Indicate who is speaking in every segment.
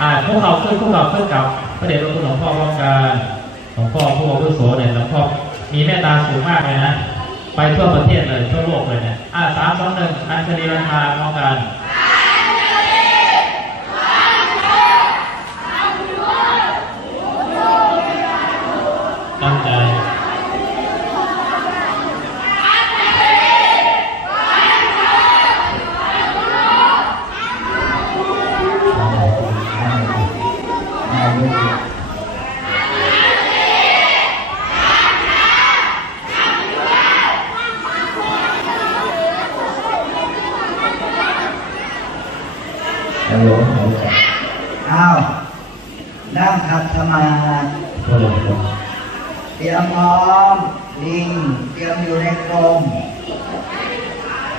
Speaker 1: อ่าพวกเราขึ้นพวกเราขึ้นกับพระเดชพระคุณหลวงพ่อพร้อมกันหลวงพ่อผู้อาวุโสเนี่ยหลวงพ่อมีเมตตาสูงมากเลยนะ ไปทั่วประเทศเลยทั่วโลกเลยเนี่ยอ่าสามสองหนึ่งอัญชลีรันทาพร้องกันงใจ
Speaker 2: ฮัลโหลอ้าวนั่งขัดสมาธิเตรียมพร้อมลิงเตรียมอยู่ในกรง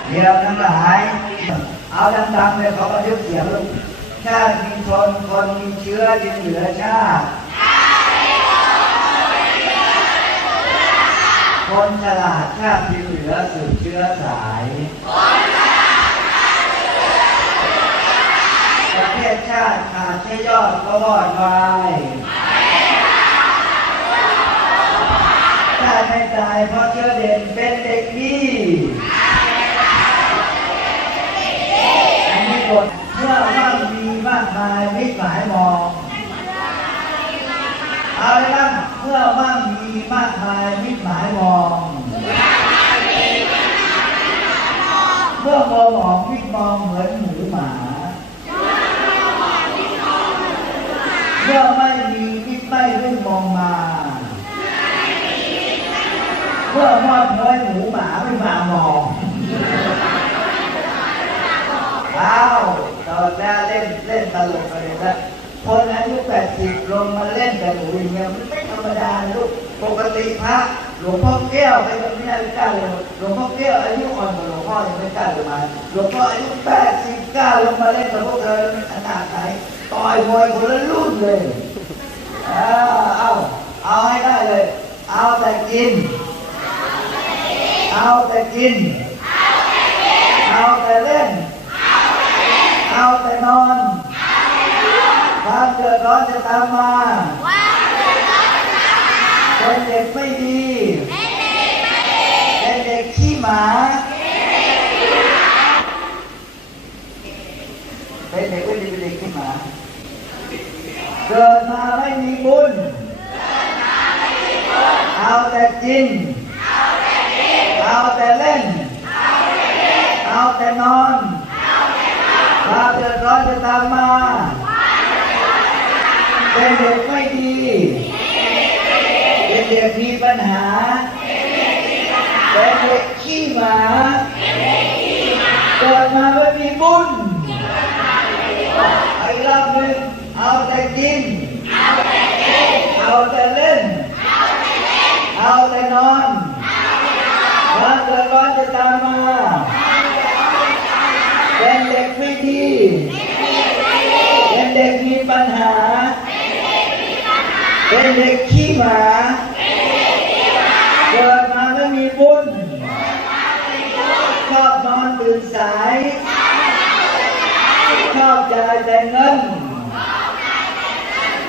Speaker 2: เดี๋ยวทั้งหลาย เอาดังๆเลยเขาก็ยึดเสียงลูกชาติมีชนคนมีเชื้อจึงเหลือชาติคนฉลาดชาติจึงเหลือสืบเชื้อสาย ประเทศชาติขาดใช้ยอดก็วอดวายชาติไม่ตายเพราะเชื้อเด่นเป็นเด็กดีอันนี้บทเมื่อว่ามีมากมายมิตรหมายมองเอาเลยบ้างเมื่อว่ามีมากมายมิตรหมายมองเมื่อมองออกมิตรมองเหมือนหมูื่อไม่มีมิตรไม่รุ่งมองมาเมื่อมอดน้อยหมูหมาไม่มามองอ้าวตอนแรกเล่นเล่นตลกกันเลยนะคนอายุแปดสิบลงมาเล่นกับหนูอย่างเงี้ยมันไม่ธรรมดาลูกปกติพระหลวงพ่อแก้วไปตรงนี้ไม่กล้าเลยหลวงพ่อแก้วอายุอ่อนกว่าหลวงพ่อยังไม่กล้าเลยมาหลวงพ่ออายุแปดสิบเก้าลงมาเล่นกับพวกเธอขนาดไหน ต่อยมวยคนละรุ่นเลยเอาเอาเอาให้ได้เลย เอาแต่กิน เอาแต่กิน เอาแต่เล่น เอาแต่นอนความเดือดร้อนจะตามมาเป็นเด็กไม่ดีเป็นเด็กขี้หมาเป็นเด็กไม่ดีเป็นเด็กขี้หมา เกิดมาไม่มีบุญ เอาแต่กิน เอาแต่เล่น เอาแต่นอนความเดือดร้อนจะตามมาเป็นเด็กไม่ดีเป็นเด็กมีปัญหาเป็นเด็กขี้หมาเกิดมาไม่มีบุญไอ้รอบหนึ่ง เอาแต่กินเอาแต่เล่น เอาแต่นอนความเดือดร้อนจะตามมาเป็นเด็กไม่ดีเป็นเด็กมีปัญหา เป็นเด็กขี้หมาเกิดมาไม่มีบุญชอบนอนตื่นสายชอบจ่ายแต่เงิน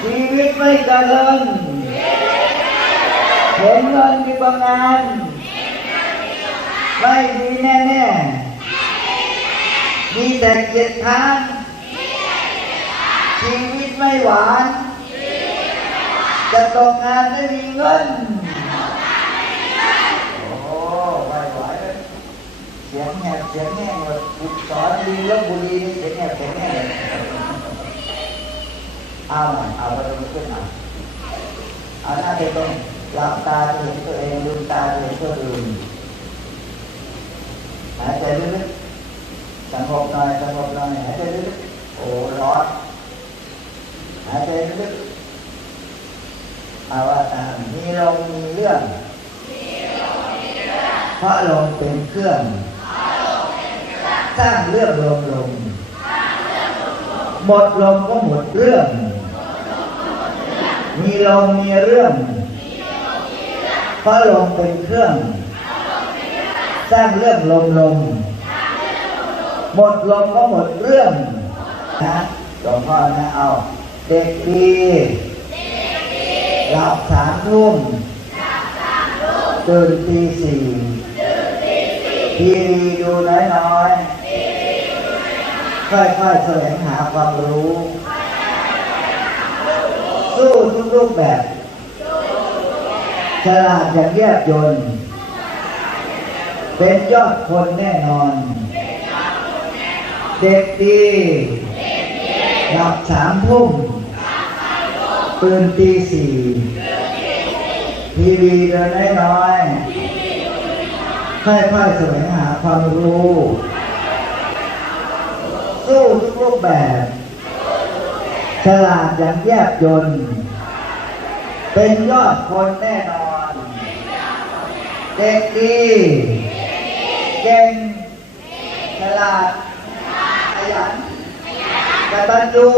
Speaker 2: ชีวิตไม่เจริญเห็นเงินมีบางงานไม่ดีแน่ๆมีแต่เกียรติทานชีวิตไม่หวาน จะตกงานไม่มีเงินโอ้ไหวไหวเลยเสียงแหบเสียงแห้งเลยสอนดีลบบุรีนี่เสียงแหบเสียงแห้งเลย เอาหน่อยเอาไปตรงขึ้นมาเอาหน้าไปตรงหลับตาจะเห็นตัวเองลืมตาจะเห็นตัวอื่นหายใจลึกๆสงบหน่อยสงบหน่อยหายใจลึกๆโอ้ร้อนหายใจลึกๆเอาว่าตามมีลมมีเรื่องเพราะลมเป็นเครื่องสร้างเรื่องลมลมหมดลมก็หมดเรื่อง มีลมมีเรื่องเพราะลมเป็นเครื่อง สร้างเรื่องลมลมหมดลมก็หมดเรื่องนะหลวงพ่อนะเอา เด็กดีหลับสามทุ่มตื่นตีสี่ทีวีดูน้อยๆค่อยๆแสวงหาความรู้ สู้ทุกรูปแบบฉลาดอย่างแยบยนต์เป็นยอดคนแน่นอน เด็กดีหลับสามทุ่มตื่นตีสี่ทีวีเดินน้อยๆค่อยๆแสวงหาความรู้ สู้ทุกรูปแบบ ฉลาดอย่างแยบยนเป็นยอดคนแน่นอน เด็กดี เก่ง ฉลาด ขยันกระตัญญู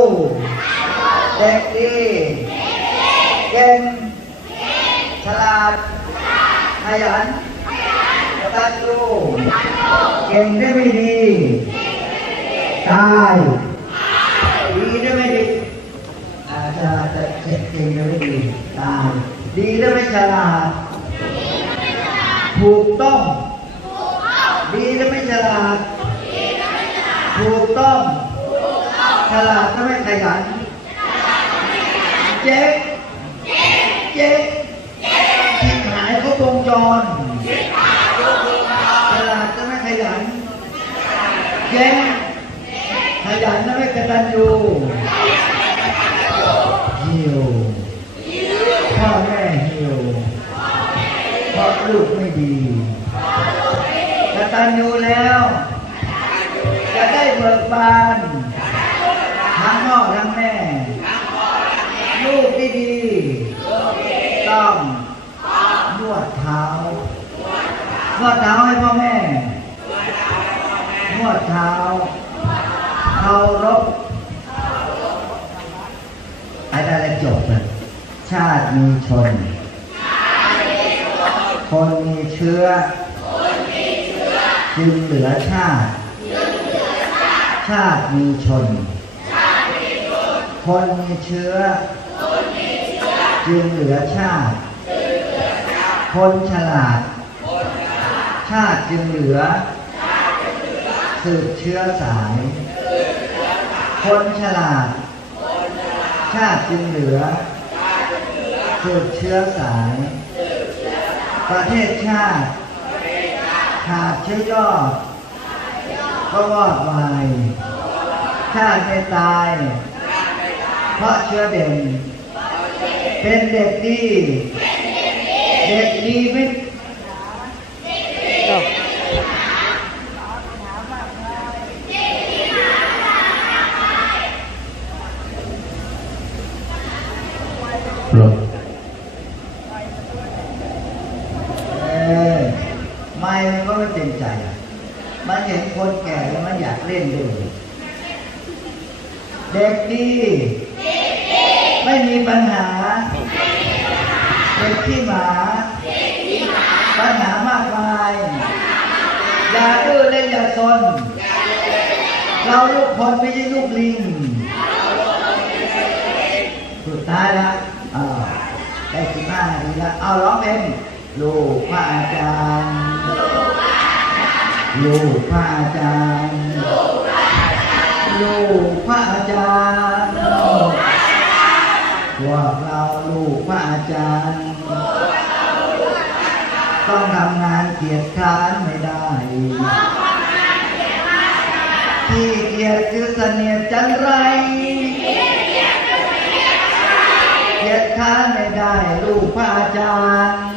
Speaker 2: เด็กดี เก่ง ฉลาด ขยันกระตัญญูเก่งได้ไม่ดี ตายดีได้ไม่ดีอาฉลาดแต่เก่งได้ไม่ดีตายดีได้ไม่ฉลาด ถูกต้อง ดีและไม่ฉลาด ถูกต้อง ฉลาดและไม่ขยัน เจ๊กเจ๊กที่หายเขาวงจร ฉลาดและไม่ขยัน เจ๊กขยันและไม่กตัญญูหิวพ่อแม่หิว เพราะ ลูกไม่ดีกตัญญูแล้ว จะได้เบิกบานทั้งพ่อทั้งแม่ ลูกที่ดีต้องนวดเท้านวดเท้าให้พ่อแม่นวดเท้าเคารพไอ้ได้แล้วจบเลยชาติมีชน คนมีเชื้อ จึงเหลือชาติ ชาติมีชน คนมีเชื้อ จึงเหลือชาติ คนฉลาด ชาติจึงเหลือ สืบเชื้อสาย คนฉลาด ชาติจึงเหลือสืบเชื้อสาย ประเทศชาติขาดเชื้อยอดก็วอดวายชาติไม่ตาย เพราะเชื้อเด่น เป็นเด็กดี เด็กดีไม่
Speaker 1: ปลด
Speaker 2: เออไม่มันก็ไม่เต็มใจอะมันเห็นคนแก่แล้วมันอยากเล่นด้วยเด็กดีไม่มีปัญหาเด็กที่หมาปัญหามากมายอย่าดื้อเล่นอย่าซนเราลูกคนไม่ใช่ลูกลิงสุดท้ายแล้วอ่าได้สิบห้านาทีแล้วเอาร้องเพลงลูกพระอาจารย์ ลูกพระอาจารย์ลูกพระอาจารย์พวกเราลูกพระอาจารย์ ต้องทำงานเกียรติค้านไม่ได้ ที่เกียรติคือเสนียดจันไรเกียรติค้านไม่ได้ลูกพระอาจารย์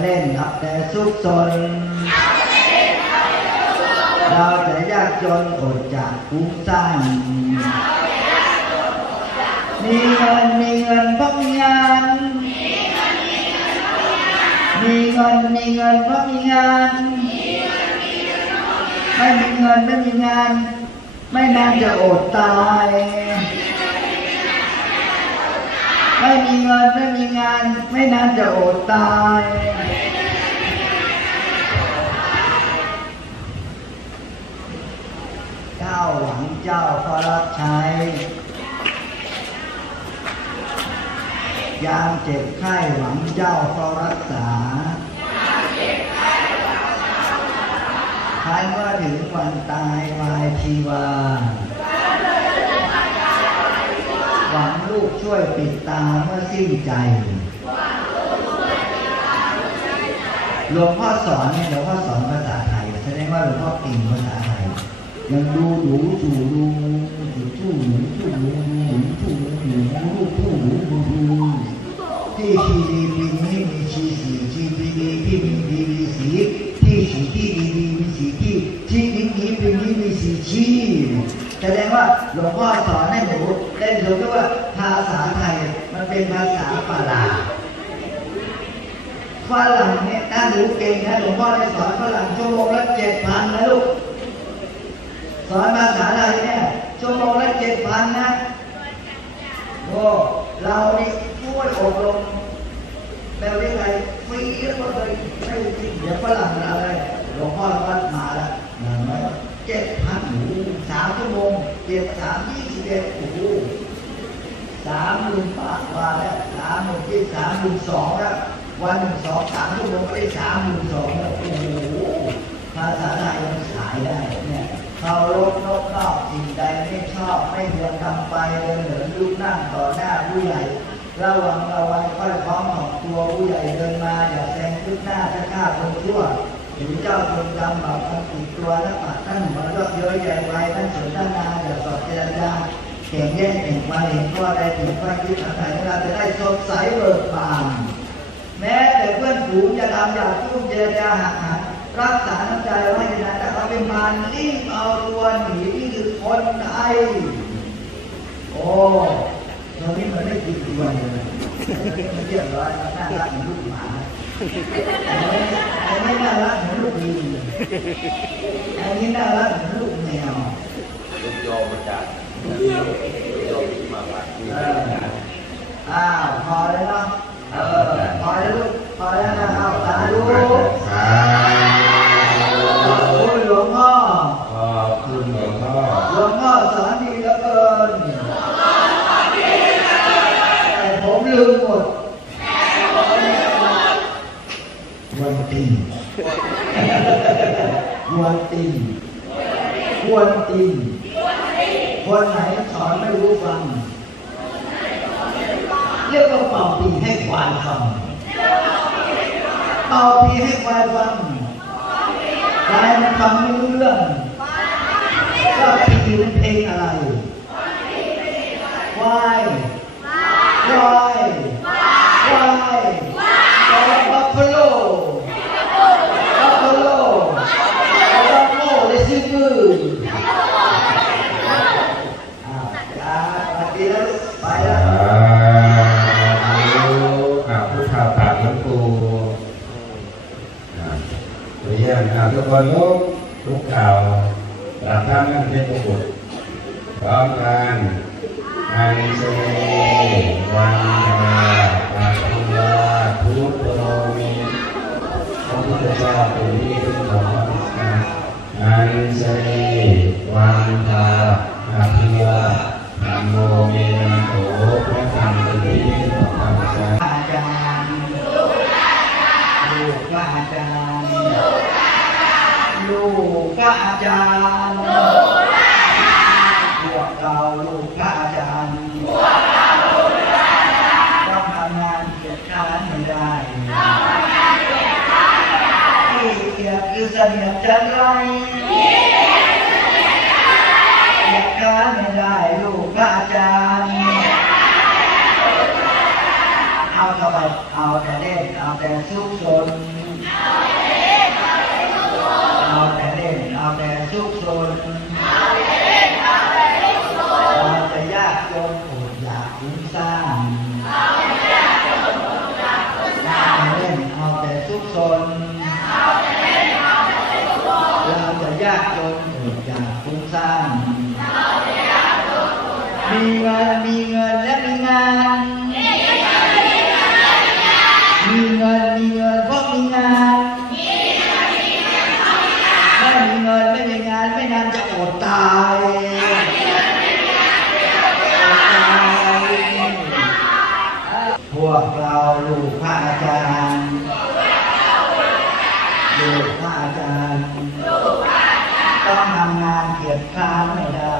Speaker 2: เล่นเอาแต่ซุกซนเราจะยากจนอดจากคุ้มสร้างมีเงินมีเงินเพราะมีงานมีเงินมีเงินเพราะมีงานไม่มีเงินไม่มีงาน ไม่นานจะอดตาย ไม่มีเงินไม่มีงาน ไม่นานจะอดตายถ้าหวังเจ้าก็รับใช้ ยามเจ็บไข้หวังเจ้าก็รักษาใครเมื่อถึงวันตายวายชีวาหวัง ลูกช่วยปิดตาเมื่อสิ้นใจหลวงพ่อสอนเนี่ยหลวงพ่อสอนภาษาไทยแสดงว่าหลวงพ่อเก่งภาษาไทยยังดูหนูจู่ดูจู่จู่หนูจู่หนูหนูจู่หนูหนูลูกผู้หนูดูดูที่ชีดีปีนี้มีชีสีชีปีดีที่มีดีมีสีที่สีที่ดีดีมีสีที่ แสดงว่าหลวงพ่อสอนให้หนูได้รู้ด้วยว่าภาษาไทยมันเป็นภาษาประหลาดฝรั่งเนี่ยถ้าหนูเก่งนะหลวงพ่อได้สอนฝรั่งชั่วโมงละเจ็ดพันนะลูกสอนภาษาไทยเนี่ยชั่วโมงละเจ็ดพันนะโอ้เรานี่ช่วยอบรมแบบนี้ไงฟรีแล้วก็เลยไม่จริงเดี๋ยวฝรั่งอะไรหลวงพ่อวัดมาแล้วนะไม่ เจ็ดพันหนูสามชั่วโมงเจ็ดสามยี่สิบเอ็ดโอ้โหสามหมื่นบาทมาแล้วสามหมื่นที่สามหมื่นสองแล้ววันหนึ่งสองสามชั่วโมงได้สามหมื่นสองแล้วโอ้โหภาษาไทยมันขายได้เนี่ยเขารบนกนอกสิ่งใดไม่ชอบไม่ควรทำไปเลยเหมือนลูกนั่งต่อหน้าผู้ใหญ่ระวังระวังค่อยพร้อมของตัวผู้ใหญ่เดินมาอย่าแซงขึ้นหน้าถ้าข้าคนชั่ว หรือเจ้าคนจำบาปคนติดตัวและปากท่านมายกเย้ยใหญ่ไว้ท่านสนทนาอย่าสอบเจรจาเก่งแย่งเก่งมาเห็นว่าได้ถึงว่าคิดอะไรเราจะได้สดใสเบิกบานแม้แต่เพื่อนฝูงจะทำอย่างทุ่มเจรจาหักหันรักษาน้ำใจไว้ในนั้นแต่เขาเป็นมารรีบเอาตัวหนีนี่คือคนไทยโอ้ตอนนี้มันไม่กินตัวเลยเรียบร้อยมันน่ารักลูกหมา อันนี้น่ารักเหมือนลูกลิงอันนี้น่ารักเหมือนลูกแมว
Speaker 3: ลูกยอมาจากโยมที่มาวัดที่
Speaker 2: เอ
Speaker 3: ไหน
Speaker 2: ออ้าวพอแล้วเนาะเออพอแล้วลูกพอแล้วนะเอาสาธุสา
Speaker 3: ธุ จาร
Speaker 2: ย์ลูกก็อาจารย์พวกเราลูกก็อาจารย์ต้องทำงานเกียรติค้านไม่ได้ที่เกียรติคือเสนียดจันไรเกียรติค้านไม่ได้ลูกก็อาจารย์เอาเข้าไปเอาแต่เล่นเอาแต่ซุกซน ต้องทำงานเกียดคร้านไม่ได้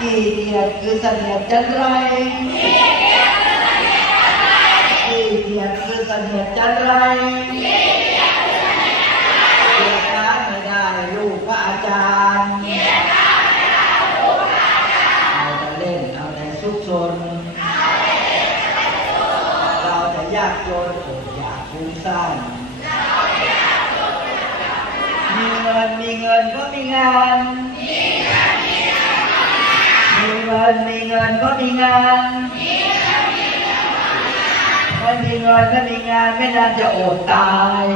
Speaker 2: กีเกียดคือเสนียดจันไรกีเกียดคือเสนียดจันไร งินมีเงินก็มีงานมีเงินมีเงินก็มีงานไม่มีเงินก็มีงานไม่นานจะอดตาย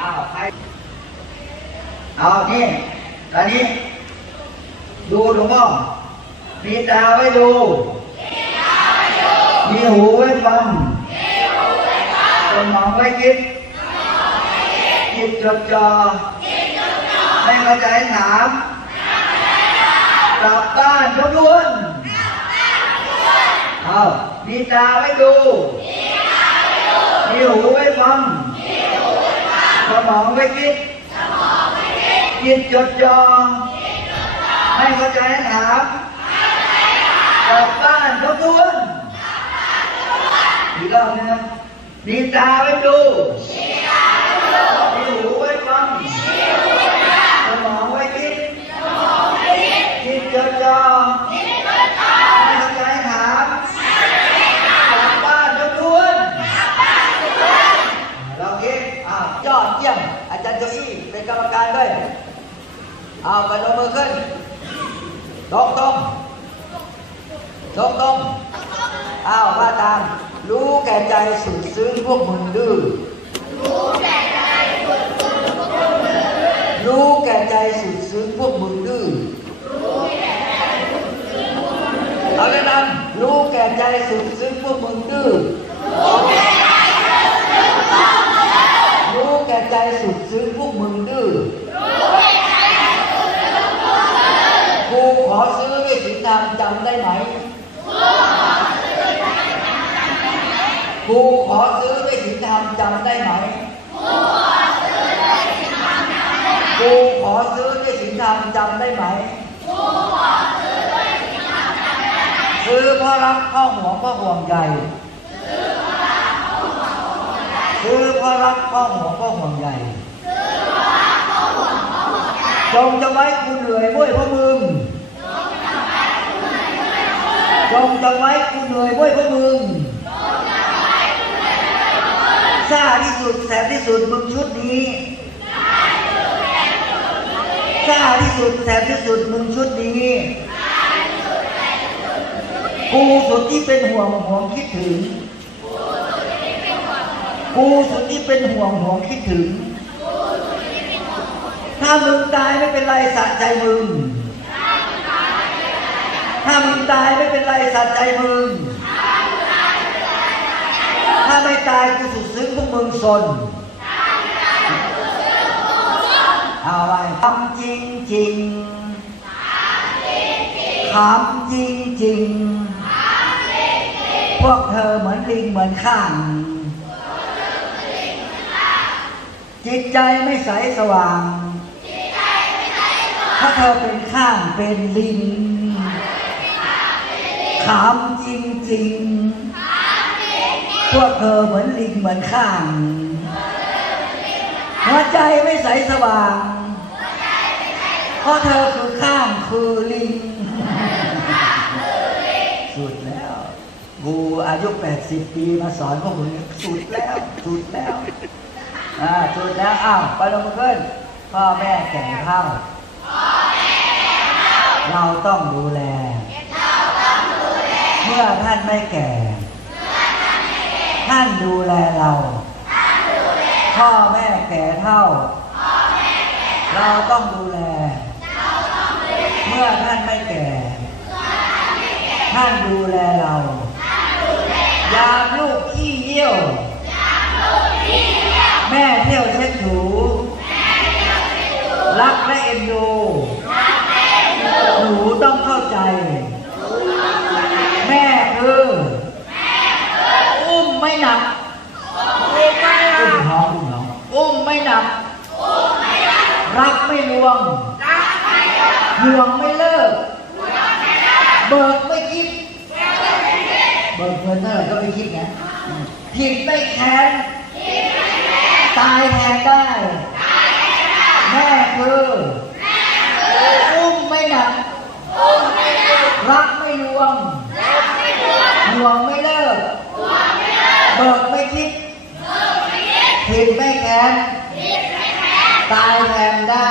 Speaker 2: อ้าวใครเอานี่ตอนนี้ ดูหลวงพ่อมีตาไว้ดู มีหูไว้ฟังสมองไว้คิด จิตจดจ่อไม่เข้าใจถามกลับบ้านทุกทุนเอามีตาไว้ดูมีหูไว้ฟังสมองไว้คิดจิตจดจ่อไม่เข้าใจถามกลับบ้านทุกทุนอีกรอบนะครับมีตาไว้ดู มีหูไว้ฟังสมองไว้คิดคิดจดจ่อไม่เข้าใจถามกลับบ้านทุกคนเราคิดอ้าวยอดเยี่ยม อาจารย์โจอี้เป็นกรรมการด้วย เอากระโดดมือขึ้นตรงตรงตรงตรงเอาวว่าตาม รู้แก่ใจสุดซึ้งพวกมึงดื้อรู้แก่ใจสุดซึ้งพวกมึงดื้อรู้แก่ใจสุดซึ้งพวกมึงดื้อเอาเลยนะรู้แก่ใจสุดซึ้งพวกมึงดื้อรู้แก่ใจสุดซึ้งพวกมึงดื้อกูขอซื้อด้วยสินธรรม จำได้ไหมครูขอซื้อด้วยสินธรรมจำได้ไหมครูขอซื้อด้วยสินธรรมจำได้ไหมซื้อเพราะรักพ่อห่วพ่อห่วงใยซื้อเพราะรักเพ่อห่วงเพ่อห่วงใยจงจะไว้กูเหนื่อยเว้ยเพราะมึง จงจะไว้กูเหนื่อยเว้ยพราะมึงซ่าที่สุดแสบที่สุดมึงชุดนี้ซ่าที่สุดแสบที่สุดมึงชุดนี้กูสุดที่เป็นห่วงห่วงคิดถึง กูสุดที่เป็นห่วงห่วงคิดถึง ถ้ามึงตายไม่เป็นไรสะใจมึง ถ้ามึงตายไม่เป็นไรสะใจมึง ถ้าไม่ตายกูสุดซึ้งพวกมึงสนเอาไปทำจริงจริงขำจริงจริง พวกเธอเหมือนลิงเหมือนข้าง จิตใจไม่ใสสว่าง ถ้าเธอเป็นข้างเป็นลิง ขำจริงจริงๆพวกเธอเหมือนลิงเหมือนข้าง หัวใจไม่ใสสว่าง เพราะเธอคือข้างคือลิง สุดแล้วกูอายุ 80 ปีมาสอนพวกมึงสุดแล้ว สุดแล้วอ่าสุดแล้ว อ้าว ไปลงมือขึ้น พ่อแม่แก่เท่า เราต้องดูแล มื่อท่านไม่แก่ ท่านดูแลเรา พ่อแม่แก่เท่า เราต้องดูแล เมื่อท่านไม่แก่ ท่านดูแลเรา ยามลูกขี้เยี่ยว แม่เที่ยวเช็ดถู รักและเอ็นดู หนูต้องเข้าใจ แม่คือ อุ้ม ไม่หนักอุ้มท้องอุ้มท้อง
Speaker 4: อุ้ม
Speaker 2: ไม่หนัก รักไม่ลวงห่วงไม่เลิก เบิกไม่คิด เบิกเงินเท่าไหร่ก็ไม่คิดไงอืมผิดไม่แค้นตายแทนได้ แม่คืออุ้มไม่หนัก รักไม่ลวงห่วงไม่ เลิกเบิกไม่คิดผิดไม่แค้นตายแทนได้